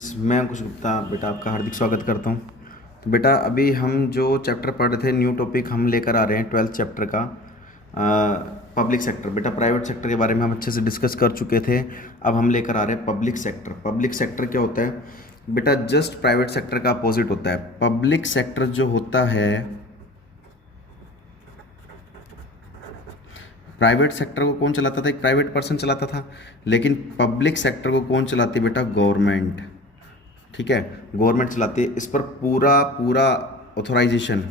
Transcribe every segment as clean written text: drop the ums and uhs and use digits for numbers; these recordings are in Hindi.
मैं अंकुश गुप्ता बेटा आपका हार्दिक स्वागत करता हूँ। तो बेटा अभी हम जो चैप्टर पढ़ रहे थे, न्यू टॉपिक हम लेकर आ रहे हैं 12th चैप्टर का पब्लिक सेक्टर। बेटा प्राइवेट सेक्टर के बारे में हम अच्छे से डिस्कस कर चुके थे, अब हम लेकर आ रहे हैं पब्लिक सेक्टर। पब्लिक सेक्टर क्या होता है बेटा? जस्ट प्राइवेट सेक्टर का अपोजिट होता है। पब्लिक सेक्टर जो होता है, प्राइवेट सेक्टर को कौन चलाता था? एक प्राइवेट पर्सन चलाता था, लेकिन पब्लिक सेक्टर को कौन चलाती है बेटा? गवर्नमेंट। ठीक है, गवर्नमेंट चलाती है। इस पर पूरा पूरा ऑथोराइजेशन,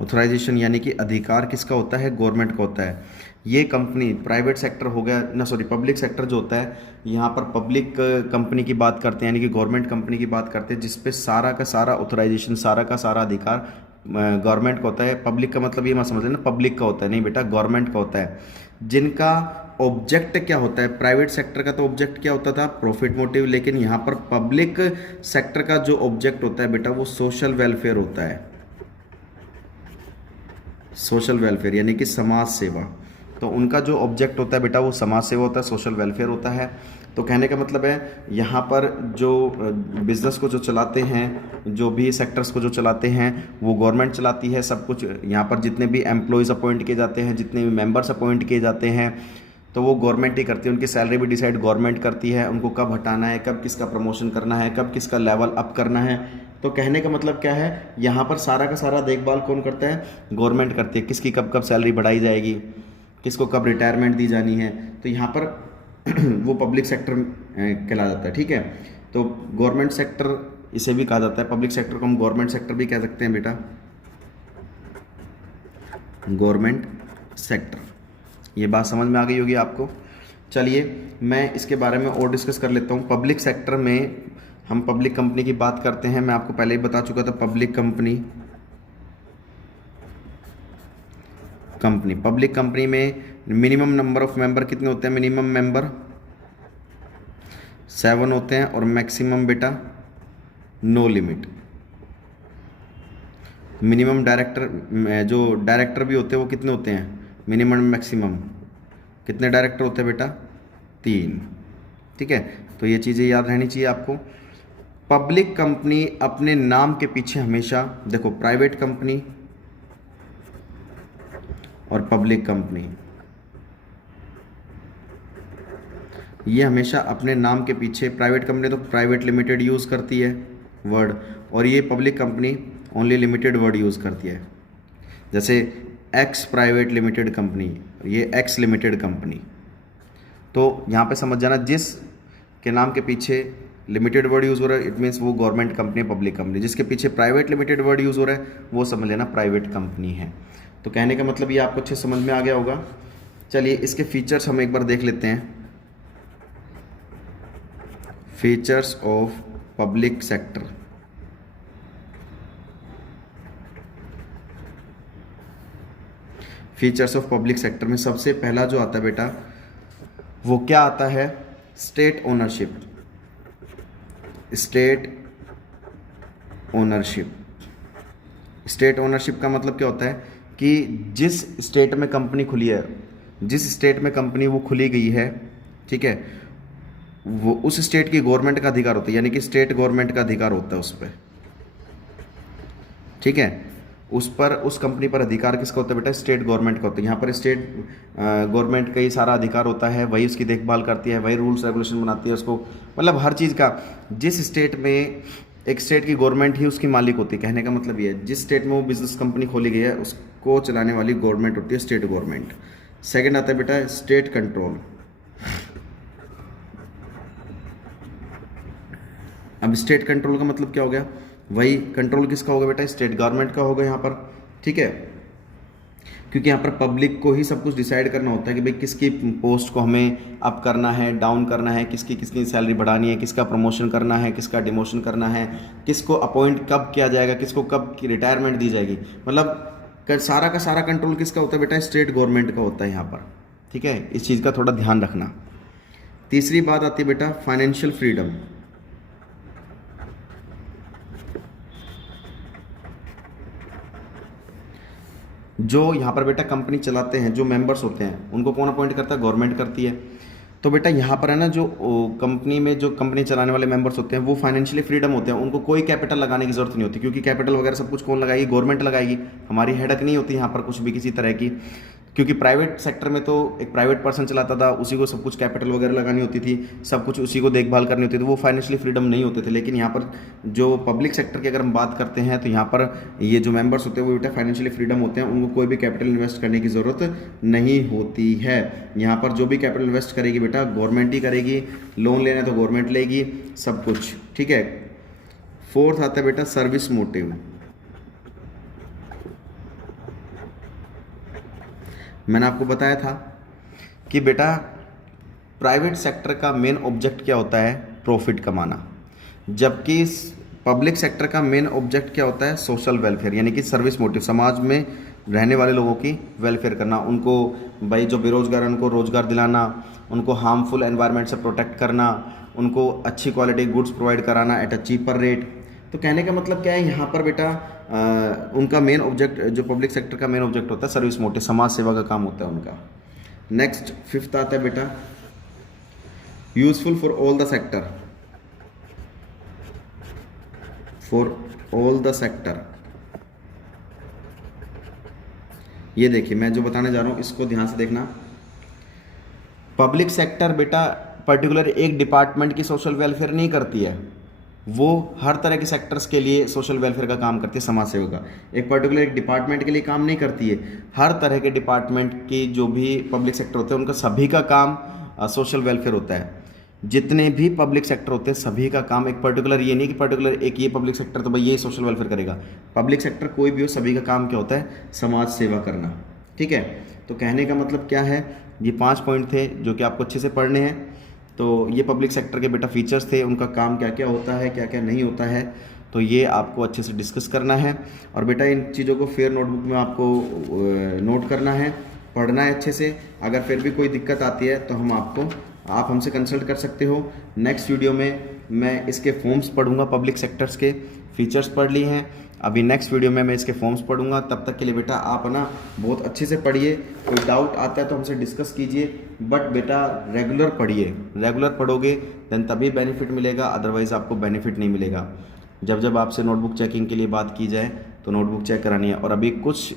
ऑथोराइजेशन यानी कि अधिकार किसका होता है? गवर्नमेंट का होता है। ये कंपनी प्राइवेट सेक्टर हो गया ना, सॉरी पब्लिक सेक्टर जो होता है, यहाँ पर पब्लिक कंपनी की बात करते हैं, यानी कि गवर्नमेंट कंपनी की बात करते हैं, जिसपे सारा का सारा ऑथोराइजेशन, सारा का सारा अधिकार गवर्नमेंट का होता है। पब्लिक का मतलब ये मत समझ लेना पब्लिक का होता है, नहीं बेटा, गवर्नमेंट का होता है। जिनका ऑब्जेक्ट क्या होता है? प्राइवेट सेक्टर का तो ऑब्जेक्ट क्या होता था? प्रॉफिट मोटिव, लेकिन यहाँ पर पब्लिक सेक्टर का जो ऑब्जेक्ट होता है बेटा, वो सोशल वेलफेयर होता है। सोशल वेलफेयर यानी कि समाज सेवा। तो उनका जो ऑब्जेक्ट होता है बेटा, वो समाज सेवा होता है, सोशल वेलफेयर होता है। तो कहने का मतलब है यहाँ पर जो बिजनेस को जो चलाते हैं, जो भी सेक्टर्स को जो चलाते हैं, वो गवर्नमेंट चलाती है सब कुछ। यहाँ पर जितने भी एम्प्लॉयज़ अपॉइंट किए जाते हैं, जितने भी मेंबर्स अपॉइंट किए जाते हैं, तो वो गवर्नमेंट ही करती है। उनकी सैलरी भी डिसाइड गवर्नमेंट करती है, उनको कब हटाना है, कब किसका प्रमोशन करना है, कब किसका लेवल अप करना है। तो कहने का मतलब क्या है, यहाँ पर सारा का सारा देखभाल कौन करता है? गवर्नमेंट करती है। किसकी कब कब सैलरी बढ़ाई जाएगी, किसको कब रिटायरमेंट दी जानी है, तो यहाँ पर वो पब्लिक सेक्टर कहला जाता है। ठीक है, तो गवर्नमेंट सेक्टर इसे भी कहा जाता है, पब्लिक सेक्टर को हम गवर्नमेंट सेक्टर भी कह सकते हैं बेटा, गवर्नमेंट सेक्टर। ये बात समझ में आ गई होगी आपको। चलिए मैं इसके बारे में और डिस्कस कर लेता हूँ। पब्लिक सेक्टर में हम पब्लिक कंपनी की बात करते हैं। मैं आपको पहले ही बता चुका था, पब्लिक पब्लिक कंपनी में मिनिमम नंबर ऑफ मेंबर कितने होते हैं? मिनिमम मेंबर 7 होते हैं, और मैक्सिमम बेटा नो लिमिट। मिनिमम डायरेक्टर, जो डायरेक्टर भी होते हैं वो कितने होते हैं? मिनिमम मैक्सिमम कितने डायरेक्टर होते हैं बेटा? 3। ठीक है, तो ये चीज़ें याद रहनी चाहिए आपको। पब्लिक कंपनी अपने नाम के पीछे हमेशा, देखो प्राइवेट कंपनी और पब्लिक कंपनी, ये हमेशा अपने नाम के पीछे, प्राइवेट कंपनी तो प्राइवेट लिमिटेड यूज़ करती है वर्ड, और ये public company only limited word use करती है। जैसे एक्स प्राइवेट लिमिटेड कंपनी, ये एक्स लिमिटेड कंपनी। तो यहाँ पे समझ जाना, जिस के नाम के पीछे लिमिटेड वर्ड यूज़ हो रहा है, इट मीन्स वो गवर्नमेंट कंपनी, पब्लिक कंपनी। जिसके पीछे प्राइवेट लिमिटेड वर्ड यूज़ हो रहा है, वो समझ लेना प्राइवेट कंपनी है। तो कहने का मतलब ये आपको अच्छे समझ में आ गया होगा। चलिए इसके फीचर्स हम एक बार देख लेते हैं। Features of public sector. Features of public sector में सबसे पहला जो आता है बेटा, वो क्या आता है? State ownership. State ownership. State ownership का मतलब क्या होता है कि जिस स्टेट में कंपनी खुली है, जिस स्टेट में कंपनी वो खुली गई है, ठीक है, वो उस स्टेट की गवर्नमेंट का अधिकार होता है, यानी कि स्टेट गवर्नमेंट का अधिकार होता है उस पर। ठीक है, उस पर, उस कंपनी पर अधिकार किसका होता है बेटा? स्टेट गवर्नमेंट का होता है। यहाँ पर स्टेट गवर्नमेंट का ही सारा अधिकार होता है, वही उसकी देखभाल करती है, वही रूल्स रेगुलेशन बनाती है उसको, मतलब हर चीज़ का। जिस स्टेट में, एक स्टेट की गवर्नमेंट ही उसकी मालिक होती है। कहने का मतलब ये है, जिस स्टेट में वो बिजनेस कंपनी खोली गई है, उसको चलाने वाली गवर्नमेंट होती है स्टेट गवर्नमेंट। सेकेंड आता है बेटा स्टेट कंट्रोल। अब स्टेट कंट्रोल का मतलब क्या हो गया? वही कंट्रोल किसका होगा बेटा? स्टेट गवर्नमेंट का होगा यहाँ पर। ठीक है, क्योंकि यहाँ पर पब्लिक को ही सब कुछ डिसाइड करना होता है कि भाई किसकी पोस्ट को हमें अप करना है, डाउन करना है, किसकी किसकी सैलरी बढ़ानी है, किसका प्रमोशन करना है, किसका डिमोशन करना है, किसको अपॉइंट कब किया जाएगा, किसको कब की रिटायरमेंट दी जाएगी। मतलब सारा का सारा कंट्रोल किसका होता है बेटा? स्टेट गवर्नमेंट का होता है यहाँ पर। ठीक है, इस चीज़ का थोड़ा ध्यान रखना। तीसरी बात आती है बेटा फाइनेंशियल फ्रीडम। जो यहाँ पर बेटा कंपनी चलाते हैं, जो मेंबर्स होते हैं, उनको कौन अपॉइंट करता है? गवर्नमेंट करती है। तो बेटा यहाँ पर है ना, जो कंपनी में जो कंपनी चलाने वाले मेंबर्स होते हैं वो फाइनेंशियली फ्रीडम होते हैं, उनको कोई कैपिटल लगाने की ज़रूरत नहीं होती, क्योंकि कैपिटल वगैरह सब कुछ कौन लगाएगी? गवर्नमेंट लगाएगी। हमारी हेडक नहीं होती यहाँ पर कुछ भी किसी तरह की, क्योंकि प्राइवेट सेक्टर में तो एक प्राइवेट पर्सन चलाता था, उसी को सब कुछ कैपिटल वगैरह लगानी होती थी, सब कुछ उसी को देखभाल करनी होती थी, वो फाइनेंशियली फ्रीडम नहीं होते थे। लेकिन यहाँ पर जो पब्लिक सेक्टर की अगर हम बात करते हैं तो यहाँ पर ये जो मेंबर्स होते हैं वो बेटा फाइनेंशियली फ्रीडम होते हैं, उनको कोई भी कैपिटल इन्वेस्ट करने की ज़रूरत नहीं होती है। यहाँ पर जो भी कैपिटल इन्वेस्ट करेगी बेटा गवर्नमेंट ही करेगी, लोन लेना है तो गवर्नमेंट लेगी, सब कुछ ठीक है। फोर्थ आता है बेटा सर्विस मोटिव। मैंने आपको बताया था कि बेटा प्राइवेट सेक्टर का मेन ऑब्जेक्ट क्या होता है? प्रॉफिट कमाना, जबकि पब्लिक सेक्टर का मेन ऑब्जेक्ट क्या होता है? सोशल वेलफेयर, यानी कि सर्विस मोटिव, समाज में रहने वाले लोगों की वेलफेयर करना, उनको भाई जो बेरोजगार हैं उनको रोजगार दिलाना, उनको हार्मफुल एनवायरनमेंट से प्रोटेक्ट करना, उनको अच्छी क्वालिटी गुड्स प्रोवाइड कराना एट अ चीपर रेट। तो कहने का मतलब क्या है यहाँ पर बेटा, उनका मेन ऑब्जेक्ट, जो पब्लिक सेक्टर का मेन ऑब्जेक्ट होता है सर्विस मोटिव, समाज सेवा का काम होता है उनका। नेक्स्ट फिफ्थ आता है बेटा useful for all the sector, for all the sector. ये देखिए मैं जो बताने जा रहा हूं इसको ध्यान से देखना। पब्लिक सेक्टर बेटा पर्टिकुलर एक डिपार्टमेंट की सोशल वेलफेयर नहीं करती है, वो हर तरह के सेक्टर्स के लिए सोशल वेलफेयर का काम करती है, समाज सेवा का। एक पर्टिकुलर एक डिपार्टमेंट के लिए काम नहीं करती है, हर तरह के डिपार्टमेंट की जो भी पब्लिक सेक्टर होते हैं उनका सभी का काम सोशल वेलफेयर होता है। जितने भी पब्लिक सेक्टर होते हैं सभी का काम, एक पर्टिकुलर ये नहीं कि पर्टिकुलर एक ये पब्लिक सेक्टर तो भाई ये सोशल वेलफेयर करेगा। पब्लिक सेक्टर कोई भी हो, सभी का काम क्या होता है? समाज सेवा करना, ठीक है। तो कहने का मतलब क्या है, ये 5 पॉइंट थे जो कि आपको अच्छे से पढ़ने हैं। तो ये पब्लिक सेक्टर के बेटा फीचर्स थे, उनका काम क्या क्या होता है, क्या क्या नहीं होता है, तो ये आपको अच्छे से डिस्कस करना है। और बेटा इन चीज़ों को फेयर नोटबुक में आपको नोट करना है, पढ़ना है अच्छे से। अगर फिर भी कोई दिक्कत आती है तो आप हमसे कंसल्ट कर सकते हो। नेक्स्ट वीडियो में मैं इसके फॉर्म्स पढ़ूंगा, पब्लिक सेक्टर्स के फीचर्स पढ़ लिए हैं, अभी नेक्स्ट वीडियो में मैं इसके फॉर्म्स पढ़ूंगा। तब तक के लिए बेटा आप ना बहुत अच्छे से पढ़िए, कोई डाउट आता है तो हमसे डिस्कस कीजिए, बट बेटा रेगुलर पढ़िए। रेगुलर पढ़ोगे देन तभी बेनिफिट मिलेगा, अदरवाइज़ आपको बेनिफिट नहीं मिलेगा। जब आपसे नोटबुक चेकिंग के लिए बात की जाए तो नोटबुक चेक करानी है। और अभी कुछ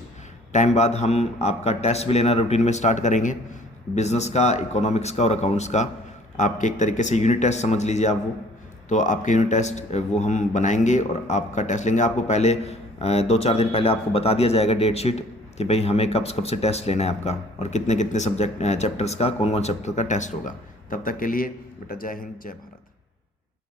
टाइम बाद हम आपका टेस्ट भी लेना रूटीन में स्टार्ट करेंगे, बिजनेस का, इकोनॉमिक्स का और अकाउंट्स का। आपके एक तरीके से यूनिट टेस्ट समझ लीजिए आप वो। तो आपके यूनिट टेस्ट वो हम बनाएंगे और आपका टेस्ट लेंगे। आपको पहले 2-4 दिन पहले आपको बता दिया जाएगा डेट शीट कि भाई हमें कब से टेस्ट लेना है आपका, और कितने सब्जेक्ट चैप्टर्स का, कौन कौन चैप्टर का टेस्ट होगा। तब तक के लिए बेटा जय हिंद, जय भारत।